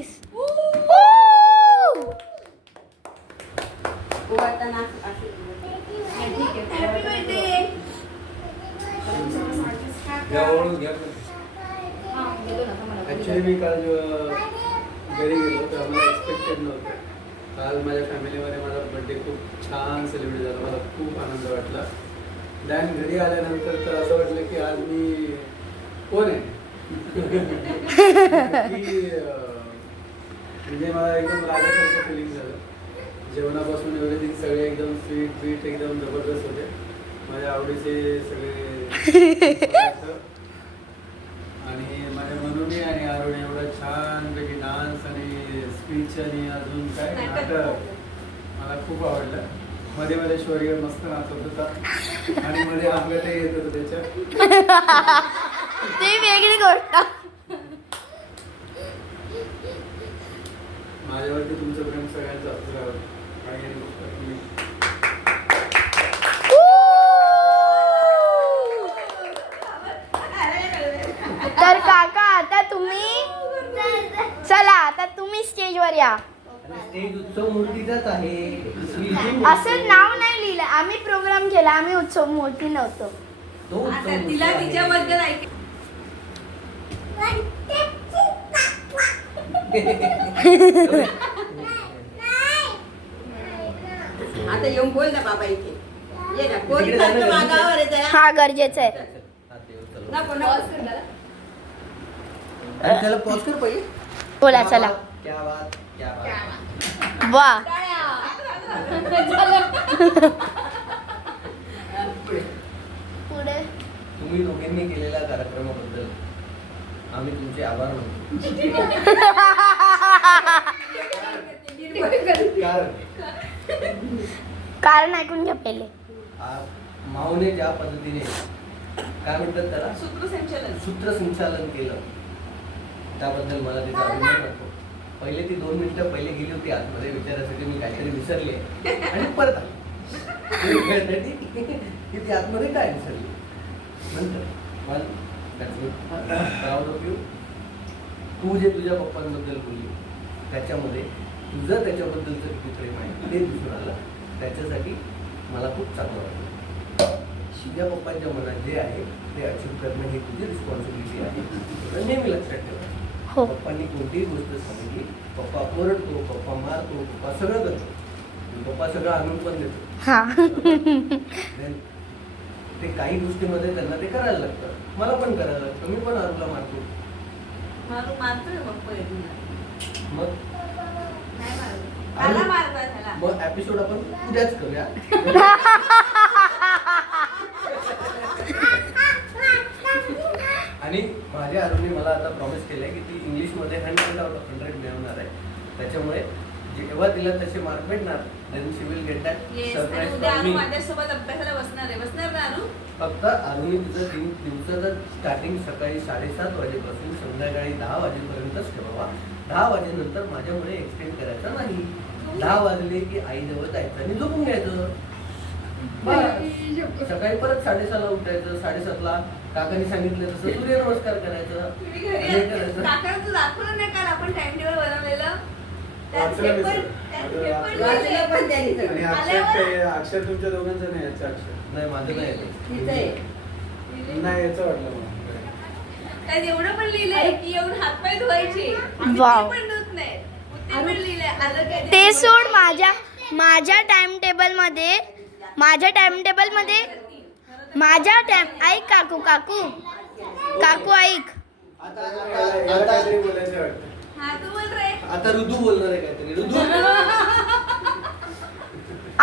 Please. Actually मी काल घरी गेलो तर आम्हाला एक्सपेक्टेड नव्हतं. काल माझ्या फॅमिलीमध्ये माझा बड्डे खूप छान सेलिब्रेट झाला. मला खूप आनंद वाटला. दॅन घरी आल्यानंतर तर असं वाटलं की आज मी कोण आहे की म्हणजे मला एकदम राजासारखं फिलिंग झालं. जेवणापासून एव्हरीथिंग सगळे एकदम स्वीट बीट एकदम जबरदस्त होते. माझ्या आवडीचे सगळे आणि माझ्या मनूने आणि आरोने एवढा छानपैकी डान्स आणि स्पीच आणि अजून काय नाटक मला खूप आवडलं. मध्ये मध्ये शौर्य मस्त नाचत होता आणि मध्ये अंगठे येत होतं त्याच्या. ती वेगळी गोष्ट. माझ्यावरती तुमचं प्रेम सगळ्यांचं असतं राहावं. तर काका आता तुम्ही चला, आता तुम्ही स्टेजवर या. स्टेज उत्सव मूर्तीचाच आहे. असं नाव नाही लिहिलं. आम्ही प्रोग्राम केला, आम्ही उत्सव मूर्ती नव्हतो. तिला तिच्याबद्दल ऐक. आता येऊन बोल ना बाबा इथे. ये ना कोण मागावर आहे जरा. हा गरजेचं आहे. नको नको. त्याला पॉज कर पहिले. बोला चला. क्या बात क्या बात. वा. पुढे तुम्ही दोघांनी केलेल्या कार्यक्रमाबद्दल आम्ही तुमचे आभार मानतो. कारण ऐकून घ्या पहिले. माऊने ज्या पद्धतीने काय म्हणतात त्याला सूत्रसंचालन केलं त्याबद्दल मला त्याचा अभिमान वाटतो. पहिले ती 2 मिनिटं पहिले गेली होती आतमध्ये विचारासाठी मी काहीतरी विसरले आणि परत आली की ती आतमध्ये काय विसरली. नंतर प्राऊड ऑफ यू. तू जे तुझ्या पप्पांबद्दल बोलली त्याच्यामध्ये तुझं त्याच्याबद्दलचं किती प्रेम आहे ते दिसून आलं. त्याच्यासाठी मला खूप चांगलं वाटलं. तुझ्या पप्पांच्या मनात जे आहे ते अचीव करणं ही तुझी रिस्पॉन्सिबिलिटी आहे. तर नेहमी लक्षात ठेवा. हो. पप्पांनी कोणतीही गोष्ट सांगितली, पप्पा ओरडतो, पप्पा मारतो, पप्पा सगळं करतो, पप्पा सगळं आणून पण देतो. हा. ते काही गोष्टीमध्ये त्यांना ते करायला लागतं. मला पण करायला लागतं. मी पण आरूला मारतो. मग मग एपिसोड आपण उद्याच करूया. आणि माझ्या आरूने मला आता प्रॉमिस केलंय की ती इंग्लिशमध्ये 100 आउट ऑफ 100 मिळवणार आहे. त्याच्यामुळे जेव्हा तिला तसे मार्क भेटणार then she will get that surprise from me. माझ्यासोबत अभ्यासाला बसणार ना अनु. फक्त आरूने तिचं दिवसाचं स्टार्टिंग सकाळी 7:30 वाजेपासून संध्याकाळी 10 वाजेपर्यंतच ठेवावा. 10 वाजेनंतर माझ्यामुळे एक्सटेंड करायचा नाही. 10 वाजले की आईजवळ जायचं आणि झोपून घ्यायचं. सकाळी परत 7:30ला उठायचं. 7:30ला काकांनी सांगितलं तसं सूर्यनमस्कार करायचं. काकांचं दाखवलं नाही काल आपण टाइम टेबल बनवलेलं. अक्षर तुमच्या दोघांचं नाही याचं अक्षर नाही माझं नाही येत. नाही याचं वाटलं मला. त्यात एवढं पण लिहिलंय की एवढं हातपाय धुवायचे. वाव. पण धुत नाही. ते पण लिहिलंय. आलं काय ते सोड. माझ्या टाइम टेबल मध्ये ऐक काकू ऐक. काहीतरी बोलायचं वाटतं. हा तू बोल रे. आता ऋतू बोलणार आहे काहीतरी. ऋतू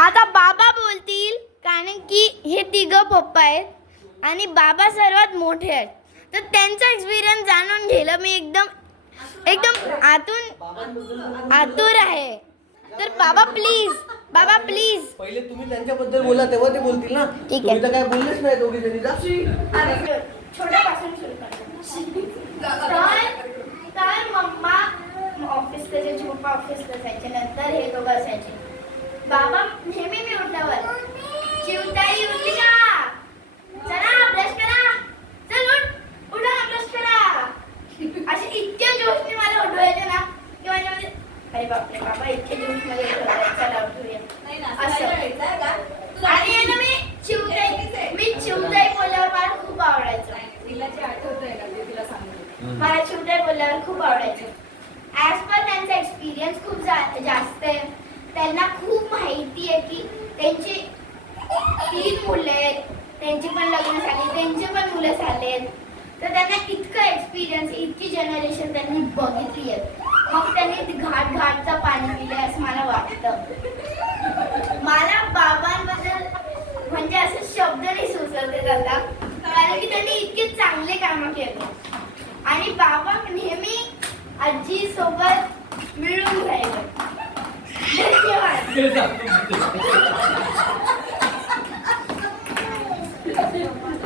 आता बाबा बोलतील कारण की हे 3 पप्पा आहेत आणि बाबा सर्वात मोठे आहेत. तर त्यांचा एक्सपिरियन्स जाणून घ्यायला मी एकदम आतुर आहे. तर बाबा प्लीज पहिले तुम्ही त्यांच्याबद्दल बोला तेव्हा ते बोलतील ना. ठीक आहे. तुम्ही तर काय बोललेच नाही दोघी जणी. छोट्यापासून सुरू तर मम्मा ऑफिसला जायचे, पप्पा ऑफिसला जायचे. नंतर हे दोघं असायचे. बाबा नेहमी मी उठल्यावर चिवताई उठली का, चला ब्रश करा, चल उठ, उठा ब्रश करा, असे इतक्या जोशने मला उठवायचे ना की अरे बापरे बाबा इतके ज्यूस मध्ये ठेवलाय, चला उठूया. नाही ना, असं. असं घ्यायचं का? तुला आणि आहे ना मी चिवताई बोलल्यावर मला खूप आवडायचं. तिला जे आठवतंय ना ते तिला सांगते. मला चिवताई बोलल्यावर खूप आवडायचं. ऍज पर त्यांचा एक्सपिरियन्स खूप जास्त आहे. त्यांना खूप माहिती आहे की त्यांची 3 मुलं आहेत, त्यांची पण लग्न झाली, त्यांचे पण मुलं झालेत. तर त्यांना इतकं एक्सपिरियन्स, इतकी जनरेशन त्यांनी बघितली आहे. मग त्यांनी घाटचं पाणी पिलंय असं मला वाटतं. मला बाबांबद्दल म्हणजे असं शब्द नाही सुचवते त्यांना, कारण की त्यांनी इतके चांगले कामं केले. आणि बाबा नेहमी आजी सोबत मिळून राहिले. धन्यवाद.